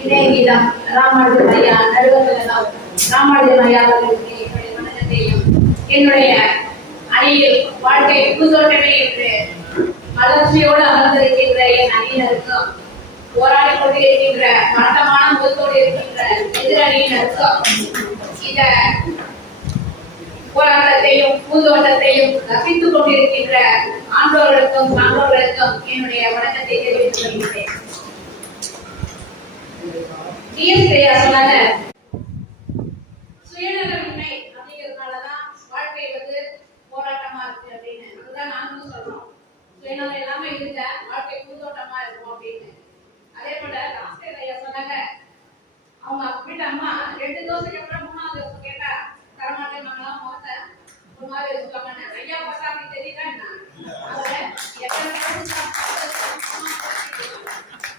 இதே கீதம் ராமானுஜன் ஐயா நடுவர்களெல்லாம் ராமானுஜன் ஐயா அவர்களுக்கு என்னுடைய வணக்கத்தையும் என்னுடைய அணியில் வாழ்க்கை பூந்தோட்டமே என்று வளர்ச்சியோடு அமர்ந்திருக்கின்ற என் அணியினருக்கும் போராடி கொண்டு இருக்கின்ற வழக்கமான முகத்தோடு இருக்கின்ற எதிரணியினருக்கும் இந்த போராட்டத்தையும் பூதோட்டத்தையும் ரசித்துக் கொண்டிருக்கின்ற ஆண்டோர்களுக்கும் சான்றோர்களுக்கும் என்னுடைய வணக்கத்தை தெரிவித்துக் கொள்கிறேன் டிஎஸ் ஐயா சொன்னாங்க சுயநலமின்மை அப்படிங்கிறதுனாலதான் வாழ்க்கை வந்து போராட்டமா இருக்கு அப்படின்னு அதுதான் நாங்களும் சொல்றோம் சுயநலம் இல்லாம இருங்க வாழ்க்கை பூந்தோட்டமா இருக்கும் அப்படின்னு அதே போல ஆசிரியர் ஐயா சொன்னாங்க அவங்க அப்படின்ட்டு அம்மா ரெண்டு தோசைக்கு அப்புறம் மூணாவது தோசை கேட்டா தரமாட்டேன்னாங்களா முகத்தை ஒரு மாதிரி வச்சுக்காம ஐயா பார்த்தா அப்படி தெரியுதா என்ன?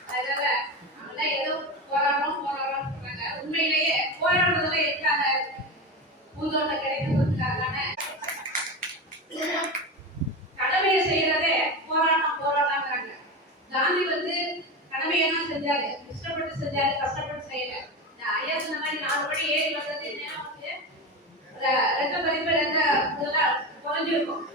அதனால அவங்க ஏதோ போராடுறோம் போராடுறோம் சொல்றாங்க. உண்மையிலேயே போராடுறதுல இருக்காங்க பூந்தோட்ட கிடைக்கிறதுக்காக கடமையை செய்யறதே போராட்டம் போராடாங்கிறாங்க காந்தி வந்து கடமையெல்லாம் தான் செஞ்சாரு கஷ்டப்பட்டு செஞ்சாரு கஷ்டப்பட்டு செய்யல. மறுபடியும் ஏறி வந்தது நேரம் வந்து ரத்த பதிப்பு ரத்த முதல்ல குறைஞ்சிருக்கும்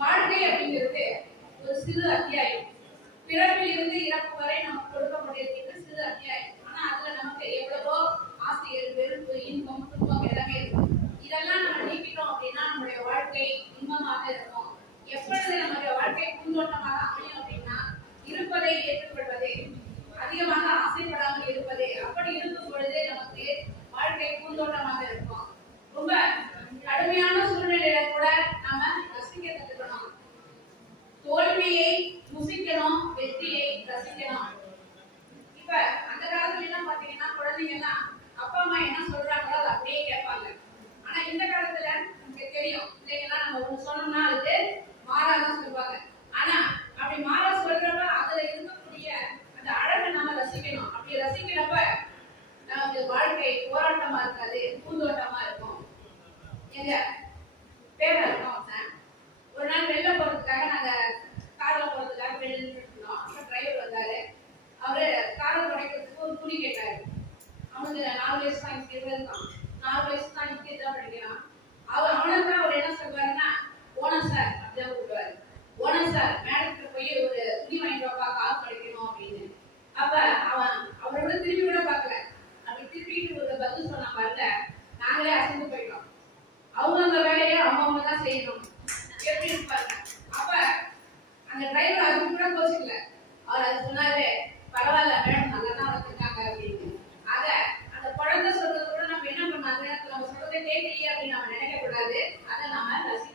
வாழ்க்கை அப்படிங்கிறது ஒரு சிறு அத்தியாயம் பிறப்பில் இருந்து இறப்பு வரை நமக்கு கொடுக்கப்பட்டிருக்கின்ற சிறு அத்தியாயம் ஆனா அதுல நமக்கு எவ்வளவோ ஆசைகள் வெறுப்பு இன்பம் துன்பம் எல்லாமே இருக்கும் இதெல்லாம் நம்ம நீக்கிட்டோம் அப்படின்னா நம்முடைய வாழ்க்கை இன்பமாக இருக்கும். எப்பொழுது நமது வாழ்க்கை பூந்தோட்டமாக அமையும் அப்படின்னா இருப்பதை ஏற்றுக்கொள்வது அதிகமாக ஆசைப்படாமல் இருப்பதே அப்படி இருக்கும் பொழுது நமக்கு வாழ்க்கை பூந்தோட்டமாக இருக்கும் ரொம்ப கடுமையான சூழ்நிலையில கூட நாம ரசிக்க கத்துக்கணும் தோல்வியை ருசிக்கணும் வெற்றியை ரசிக்கணும் இப்ப அந்த காலத்துல எல்லாம் பாத்தீங்கன்னா குழந்தைங்க எல்லாம் அப்பா அம்மா என்ன சொல்றாங்களோ அதை அப்படியே கேட்பாங்க ஆனா இந்த காலத்துல நமக்கு தெரியும் இல்லைங்களா நம்ம ஒண்ணு சொன்னோம்னா அதுக்கு மாறாதான் சொல்லுவாங்க ஆனா அப்படி மாறா சொல்றப்ப அதுல இருக்கக்கூடிய அந்த அழகை நாம ரசிக்கணும் அப்படி ரசிக்கிறப்ப நமக்கு வாழ்க்கை போராட்டமா இருக்காது பூந்தோட்டமா இருக்கும். எங்க பேரா இருக்கும் சார். ஒரு நாள் வெளில போறதுக்காக நாங்க கார்ல போறதுக்காக வெளில இருந்தோம் அப்ப டிரைவர் வந்தாரு. அவரு காரை துடைக்கிறதுக்கு ஒரு துணி கேட்டாரு. அவனுக்கு நாலு வயசு தான் இங்க இருக்கான் நாலு வயசு தான் இங்கே தான் படிக்கிறான் அவர் அவனுக்கு அவர் என்ன சொல்றாருன்னா ஓனர் சார் அப்படிதான் கூப்பிடுவாரு ஓனர் சார் மேடத்துக்கு போய் ஒரு துணி வாங்கிட்டு வாப்பா காசு கிடைக்கணும் அப்படின்னு அப்ப அவன் அவரை விட திரும்பி கூட பார்க்கல அப்படி திருப்பிட்டு ஒரு பதில் சொன்னா பாருங்க நாங்களே அசந்து போயிட்டோம் அவங்க அந்த வேலையை அவங்க தான் செய்யணும் எப்படி இருப்பாங்க அப்ப அந்த டிரைவர் அது கூட கோச்சிக்கல. அவர் அது சொன்னாரு பரவாயில்ல மேடம் நல்லா தான் வளர்த்துருக்காங்க அப்படின்னு. ஆக அந்த குழந்தை சொல்றது கூட நம்ம என்ன பண்ணணும்? அந்த நேரத்துல நம்ம சொல்றதை கேட்கலையே அப்படின்னு நம்ம நினைக்க கூடாது அதை நாம ரசிக்கணும்.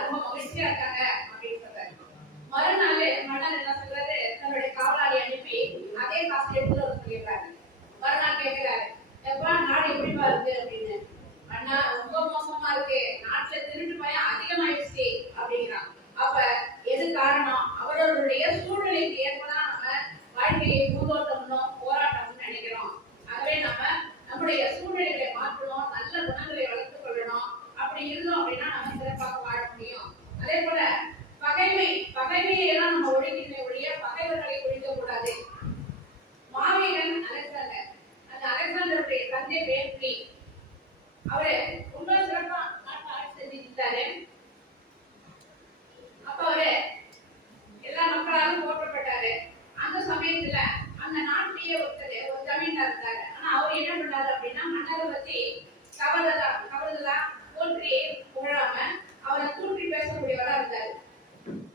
ரொம்ப மகிழ்ச்சியா இருக்காங்க அப்படின்னு சொல்றாரு மறுநாள் மன்னர் என்ன சொல்றாரு? தன்னுடைய காவலாளி அனுப்பி அதே காசு எடுத்து அவர் சொல்லிடுறாரு. மறுநாள் கேட்கிறாரு எப்பா நாடு எப்படிப்பா இருக்கு? அப்படின்னு. அண்ணா ரொம்ப மோசமா இருக்கு. நாட்டுல திருட்டு பயம் அதிகமாயிடுச்சு. என்ன பண்ணாரு அப்படின்னா மன்னரை பத்தி கவலைதா கவலைதா போற்றி புகழாம அவரை தூற்றி பேசக்கூடியவரா இருந்தாரு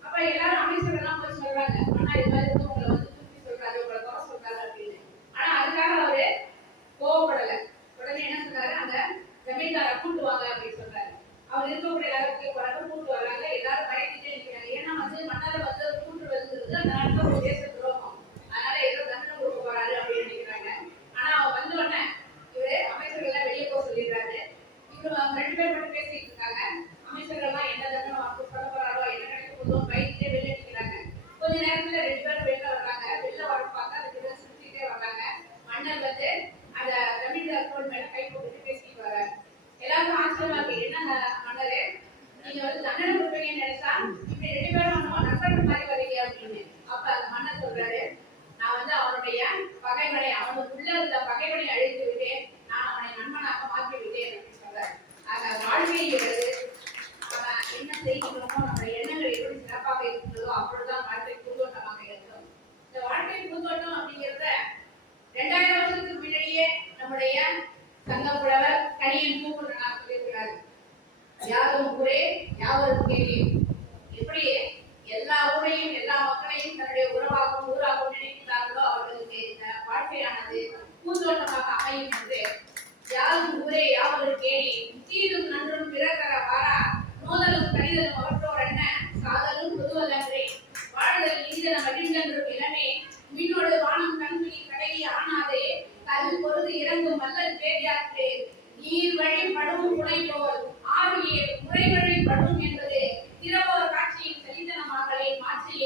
அப்ப எல்லாரும் அமைச்சர்கள் எல்லாம் போய் சொல்றாங்க ஆனா இது மாதிரி இருந்து உங்களை வந்து தூக்கி சொல்றாரு உங்களை குறை சொல்றாரு அப்படின்னு ஆனா அதுக்காக அவரு கோவப்படல உடனே என்ன சொன்னாரு அந்த ஜமீன்தாரை கூட்டு வாங்க அப்படின்னு சொல்றாரு அவர் இருக்கக்கூடிய எல்லாத்தையும் போறாங்க கூட்டு வர்றாங்க எல்லாரும் பயந்துட்டே நிக்கிறாங்க ஏன்னா வந்து மன்னரை வந்து கூட்டு வருகிறது அந்த நாட்டுல ஒரு தேச துரோகம் அதனால ஏதோ தண்டனை கொடுக்க போறாரு அப்படின்னு நினைக்கிறாங்க ஆனா அவர் வந்த உடனே இவரு அமைச்சர்கள் எல்லாம் வெளியே போக சொல்லிடுறாரு இவரு அவங்க ரெண்டு பேர் மட்டும் பேசிட்டு இருக்காங்க அமைச்சர்கள் எல்லாம் என்ன தண்டனை வாங்க சொல்ல போறாரோ என்ன கிடைக்க போதோ பயந்துட்டே வெளியே நிக்கிறாங்க கொஞ்ச நேரத்துல ரெண்டு பேரும் வெளில வர்றாங்க வெளில வர பார்த்தா ரெண்டு பேரும் சுத்திட்டே வர்றாங்க மன்னர் வந்து அந்த ஜமீன்தார் தோல் மேல கை போட்டுட்டு பேசிட்டு வர்றாரு எல்லாருக்கும் ஆச்சரியமா இருக்கு நீங்க வந்து தண்டனை கொடுப்பீங்கன்னு நினைச்சா இப்படி ரெண்டு பேரும் நம்ம நண்பர்கள் மாதிரி வரீங்க அப்படின்னு. அப்ப அந்த மன்னர் சொல்றாரு நான் வந்து அவனுடைய பகைவனை அவனுக்குள்ள இருந்த பகைவனை அழித்து விட்டேன். நான் அவனை நண்பனாக மாற்றி விட்டேன் அப்படின்னு சொல்றாரு. ஆக வாழ்க்கைங்கிறது நம்ம என்ன செய்கிறோமோ நம்முடைய எண்ணங்கள் எப்படி சிறப்பாக இருக்கிறதோ அப்பொழுதுதான் வாழ்க்கை பூந்தோட்டமாக இருக்கும். இந்த வாழ்க்கை பூந்தோட்டம் அப்படிங்கிறத ரெண்டாயிரம் வருஷத்துக்கு முன்னாடியே நம்முடைய சங்க புலவர் கணியன் பூங்குன்றனார் யாரும் ஊரே யாவரும் கேள்வி எப்படி எல்லா ஊரையும் எல்லா மக்களையும் தன்னுடைய உறவாகவும் ஊராகவும் நினைக்கிறார்களோ அவர்களுக்கு இந்த வாழ்க்கையானது பூந்தோட்டமாக அமையும் என்று யாரும் ஊரே யாவரும் கேள்வி தீதும் நன்றும் பிறக்கர வாரா நோதலும் கடிதலும் அவற்றோர் என்ன? சாதலும் புதுவதன்றே வாழ்தல் நீதன மகிழ்ந்தென்றும் இளமே மின்னோடு வானம் கண்மணி கடையை ஆனாதே கல் பொருது இறங்கும் வல்லல் பேரியாற்றே. நீர் வழி படமும் புனை போல் ஆகியே முறைகளில் படும் என்பது திறவோர் காட்சியின் செலித்தனமாகவே மாற்றி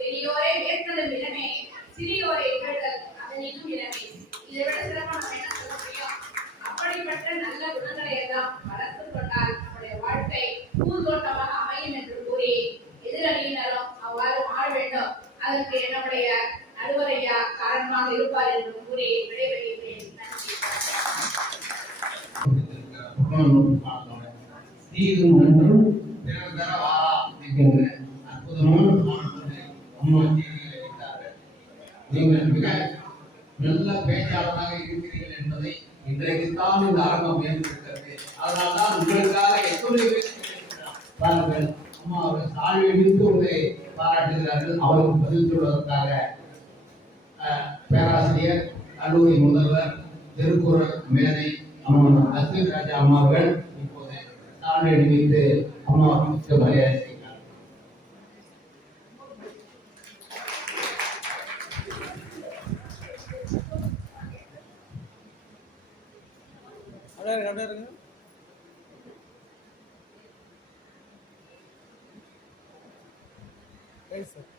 பெரியோரை வேர்க்கலும் இடமே சிறியோரை இகழ்தல் அதனினும் இடமே இதை விட சிறப்பாக நம்ம என்ன சொல்ல முடியும். அப்படிப்பட்ட நல்ல குணங்களை எல்லாம் வளர்த்துக் கொண்டால் நம்முடைய வாழ்க்கை பூந்தோட்டமாக அமையும் என்று கூறி எதிரணியினரும் அவ்வாறு வாழ வேண்டும். அதற்கு என்னுடைய நடுவரையா காரணமாக இருப்பார் என்று கூறி விடைபெறுகிறேன். நன்றி. தீதும் நன்றும் பிறர் வாரா என்கின்ற அற்புதமான பாடல்களை அம்மா நீங்கள் மிக நல்ல பேச்சாளராக இருக்கிறீர்கள் என்பதை இன்றைக்குத்தான் இந்த அரங்கம் மேம்படுகிறது அதனால்தான் உங்களுக்காக எத்தனை பேர் அம்மா அவர்கள் விடுத்து உங்களை பாராட்டுகிறார்கள். அவருக்கு பதில் சொல்வதற்காக அஹ், பேராசிரியர் கல்லூரி முதல்வர் திருக்குறள் மேதை அம்மா அஸ்வின் ராஜா அம்மா அவர்கள் తాను ఎదిగితే అమ్మ అభివృద్ధి భయాసి Thank you, sir.